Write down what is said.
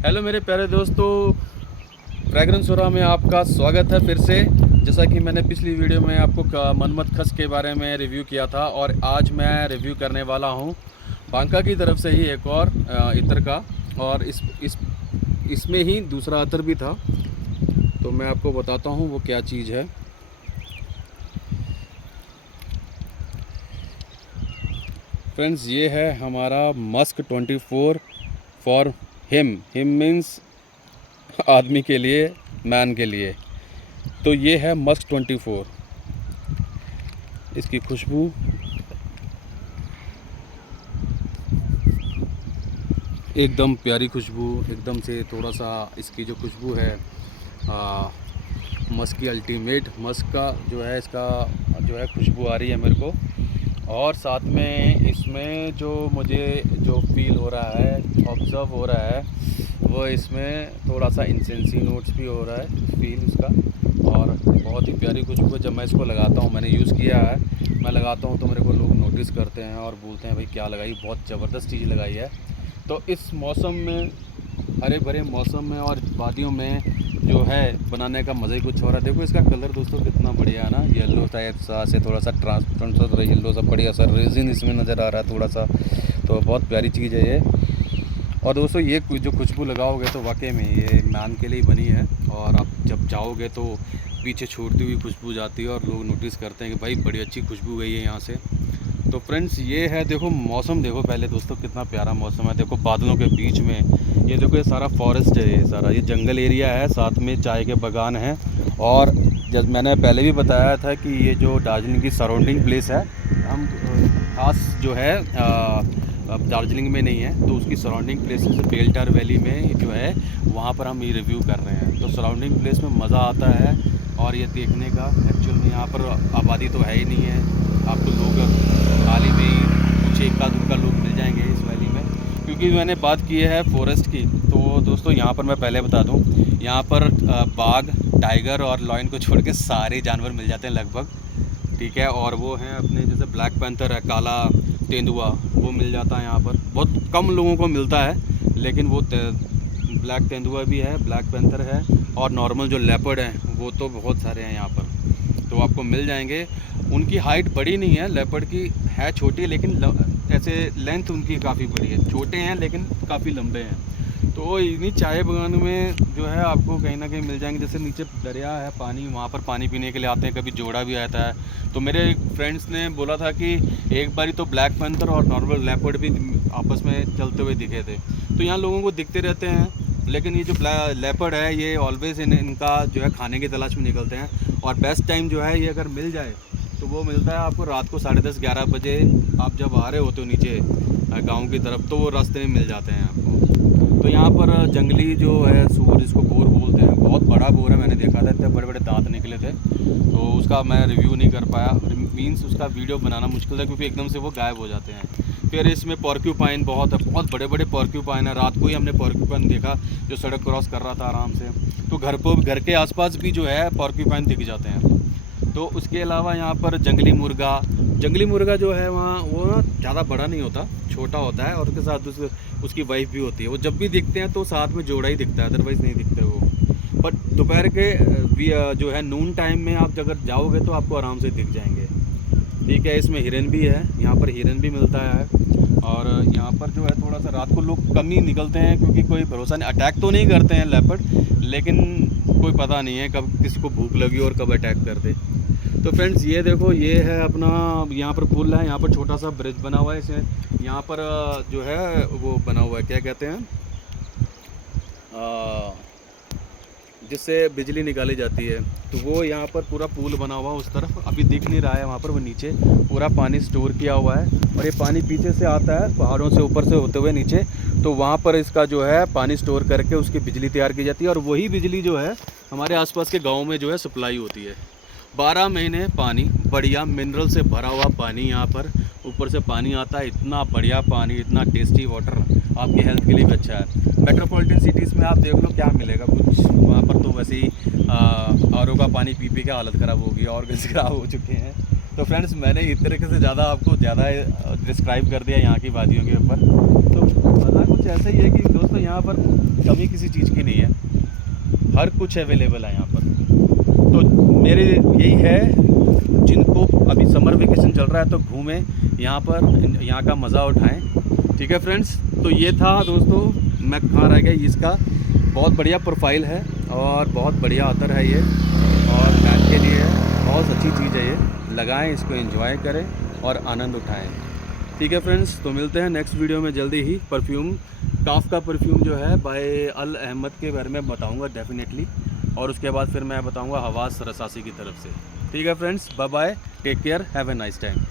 Hello मेरे प्यारे दोस्तों, फ्रेगरेंस ओरा में आपका स्वागत है फिर से। जैसा कि मैंने पिछली वीडियो में आपको मनमत खस के बारे में रिव्यू किया था और आज मैं रिव्यू करने वाला हूँ बांका की तरफ से ही एक और इत्र का। और इसमें ही दूसरा अतर भी था, तो मैं आपको बताता हूँ वो क्या चीज़ है। फ्रेंड्स, ये है हमारा मस्क 24 फॉर हिम मीन्स आदमी के लिए, मैन के लिए। तो ये है मस्क 24। इसकी खुशबू एकदम प्यारी खुशबू, एकदम से थोड़ा सा इसकी जो खुशबू है मस्क की अल्टीमेट मस्क का जो है, इसका जो है खुशबू आ रही है मेरे को। और साथ में इसमें जो मुझे जो फील हो रहा है, ऑब्ज़र्व हो रहा है, वो इसमें थोड़ा सा इंसेंसी नोट्स भी हो रहा है फील इसका। और बहुत ही प्यारी खुशबू है। जब मैं इसको लगाता हूँ, मैंने यूज़ किया है, मैं लगाता हूँ तो मेरे को लोग नोटिस करते हैं और बोलते हैं भाई क्या लगाई, बहुत ज़बरदस्त चीज़ लगाई है। तो इस मौसम में, हरे भरे मौसम में और वादियों में जो है बनाने का मज़ा ही कुछ हो रहा है। देखो इसका कलर दोस्तों कितना बढ़िया है ना, येलो टाइप सा से थोड़ा सा ट्रांसपेरेंट सा येलो सा बढ़िया सा रेजिन इसमें नज़र आ रहा है थोड़ा सा। तो बहुत प्यारी चीज़ है ये। और दोस्तों ये जो खुशबू लगाओगे तो वाकई में ये मैन के लिए बनी है। और आप जब जाओगे तो पीछे छोड़ती हुई खुशबू जाती है और लोग नोटिस करते हैं कि भाई बड़ी अच्छी खुशबू गई है यहाँ से। तो फ्रेंड्स ये है, देखो मौसम देखो पहले दोस्तों, कितना प्यारा मौसम है। देखो बादलों के बीच में ये देखो, ये सारा फॉरेस्ट है, ये सारा ये जंगल एरिया है, साथ में चाय के बागान हैं। और जब मैंने पहले भी बताया था कि ये जो दार्जिलिंग की सराउंडिंग प्लेस है, हम खास जो है अब दार्जिलिंग में नहीं है, तो उसकी सराउंडिंग प्लेसेस बेलटार वैली में जो है वहाँ पर हम ये रिव्यू कर रहे हैं। तो सराउंडिंग प्लेस में मज़ा आता है और ये देखने का। एक्चुअल में यहाँ पर आबादी तो है ही नहीं है, आपको लोग हाल ही में ही कुछ एक का लोग मिल जाएंगे इस वैली में। क्योंकि मैंने बात की है फॉरेस्ट की, तो दोस्तों यहाँ पर मैं पहले बता दूँ, यहाँ पर बाघ, टाइगर और लॉयन को छोड़ के सारे जानवर मिल जाते हैं लगभग, ठीक है। और वो हैं अपने जैसे ब्लैक पैंथर है, काला तेंदुआ, वो मिल जाता है यहाँ पर। बहुत कम लोगों को मिलता है, लेकिन वो ब्लैक तेंदुआ भी है, ब्लैक पैंथर है, और नॉर्मल जो लेपर्ड हैं वो तो बहुत सारे हैं यहाँ पर, तो आपको मिल जाएंगे। उनकी हाइट बड़ी नहीं है, लेपर्ड की है छोटी, लेकिन ऐसे लेंथ उनकी काफ़ी बड़ी है। छोटे हैं लेकिन काफ़ी लंबे हैं। तो इन्हीं चाय बागान में जो है आपको कहीं ना कहीं मिल जाएंगे। जैसे नीचे दरिया है, पानी, वहाँ पर पानी पीने के लिए आते हैं, कभी जोड़ा भी आता है। तो मेरे फ्रेंड्स ने बोला था कि एक बारी तो ब्लैक पैंथर और नॉर्मल लेपर्ड भी आपस में चलते हुए दिखे थे। तो यहाँ लोगों को दिखते रहते हैं, लेकिन ये जो लेपर्ड है ये ऑलवेज़ इनका जो है खाने की तलाश में निकलते हैं। और बेस्ट टाइम जो है ये अगर मिल जाए तो वो मिलता है आपको रात को 10:30-11 बजे। आप जब आ रहे होते हो नीचे गाँव की तरफ, तो वो रास्ते में मिल जाते हैं आपको। तो यहाँ पर जंगली जो है सूअर, जिसको बोर बोलते हैं, बहुत बड़ा बोर है, मैंने देखा था, इतने बड़े बड़े दांत निकले थे। तो उसका मैं रिव्यू नहीं कर पाया, मीन्स उसका वीडियो बनाना मुश्किल था क्योंकि एकदम से वो गायब हो जाते हैं। फिर इसमें पॉर्क्यूपाइन बहुत है, बहुत बड़े बड़े पॉर्क्यूपाइन है। रात को ही हमने पॉर्क्यूपाइन देखा जो सड़क क्रॉस कर रहा था आराम से। तो घर के आसपास भी जो है पॉर्क्यूपाइन दिख जाते हैं। तो उसके अलावा यहाँ पर जंगली मुर्गा जो है वहाँ, वो ना ज़्यादा बड़ा नहीं होता, छोटा होता है, और उसके साथ उसकी वाइफ भी होती है। वो जब भी दिखते हैं तो साथ में जोड़ा ही दिखता है, अदरवाइज़ नहीं दिखते वो। बट दोपहर के जो है नून टाइम में आप अगर जाओगे तो आपको आराम से दिख जाएंगे, ठीक है। इसमें हिरन भी है, यहाँ पर हिरन भी मिलता है। और यहाँ पर जो है थोड़ा सा रात को लोग कम ही निकलते हैं, क्योंकि कोई भरोसा नहीं, अटैक तो नहीं करते हैं लेपर्ड, लेकिन कोई पता नहीं है कब किसी को भूख लगी और कब अटैक कर दे। तो फ्रेंड्स ये देखो, ये है अपना, यहाँ पर पुल है, यहाँ पर छोटा सा ब्रिज बना हुआ है। इसे यहाँ पर जो है वो बना हुआ है, क्या कहते हैं, जिससे बिजली निकाली जाती है। तो वो यहाँ पर पूरा पुल बना हुआ उस तरफ, अभी दिख नहीं रहा है वहाँ पर, वो नीचे पूरा पानी स्टोर किया हुआ है। और ये पानी पीछे से आता है पहाड़ों से ऊपर से होते हुए नीचे, तो वहाँ पर इसका जो है पानी स्टोर करके उसकी बिजली तैयार की जाती है। और वही बिजली जो है हमारे आसपास के गाँव में जो है सप्लाई होती है। 12 महीने पानी, बढ़िया मिनरल से भरा हुआ पानी यहाँ पर ऊपर से पानी आता है। इतना बढ़िया पानी, इतना टेस्टी वाटर, आपकी हेल्थ के लिए भी अच्छा है। मेट्रोपॉलिटन सिटीज़ में आप देख लो क्या मिलेगा, कुछ वहाँ पर तो वैसे ही आरओ का पानी पी पी के हालत ख़राब होगी, ऑर्गन्स ख़राब हो चुके हैं। तो फ्रेंड्स मैंने इस तरीके से आपको ज़्यादा डिस्क्राइब कर दिया यहाँ की वादियों के ऊपर। तो मज़ा कुछ ऐसा ही है कि दोस्तों दोस्तों यहाँ पर कमी किसी चीज़ की नहीं है, हर कुछ अवेलेबल है यहाँ पर। तो मेरे यही है, जिनको अभी समर वेकेशन चल रहा है तो घूमें यहाँ पर, यहाँ का मज़ा उठाएं। ठीक है फ्रेंड्स, तो ये था दोस्तों, मैं कहाँ रह गया, इसका बहुत बढ़िया प्रोफाइल है और बहुत बढ़िया अतर है ये, और मैच के लिए बहुत अच्छी चीज़ है ये। लगाएं इसको, एंजॉय करें और आनंद उठाएं। ठीक है फ्रेंड्स, तो मिलते हैं नेक्स्ट वीडियो में जल्दी ही। परफ्यूम काफ का परफ्यूम जो है बाय अल अहमद के बारे में बताऊंगा डेफिनेटली, और उसके बाद फिर मैं बताऊंगा हवास रसासी की तरफ से। ठीक है friends, bye bye, take care, have a nice time.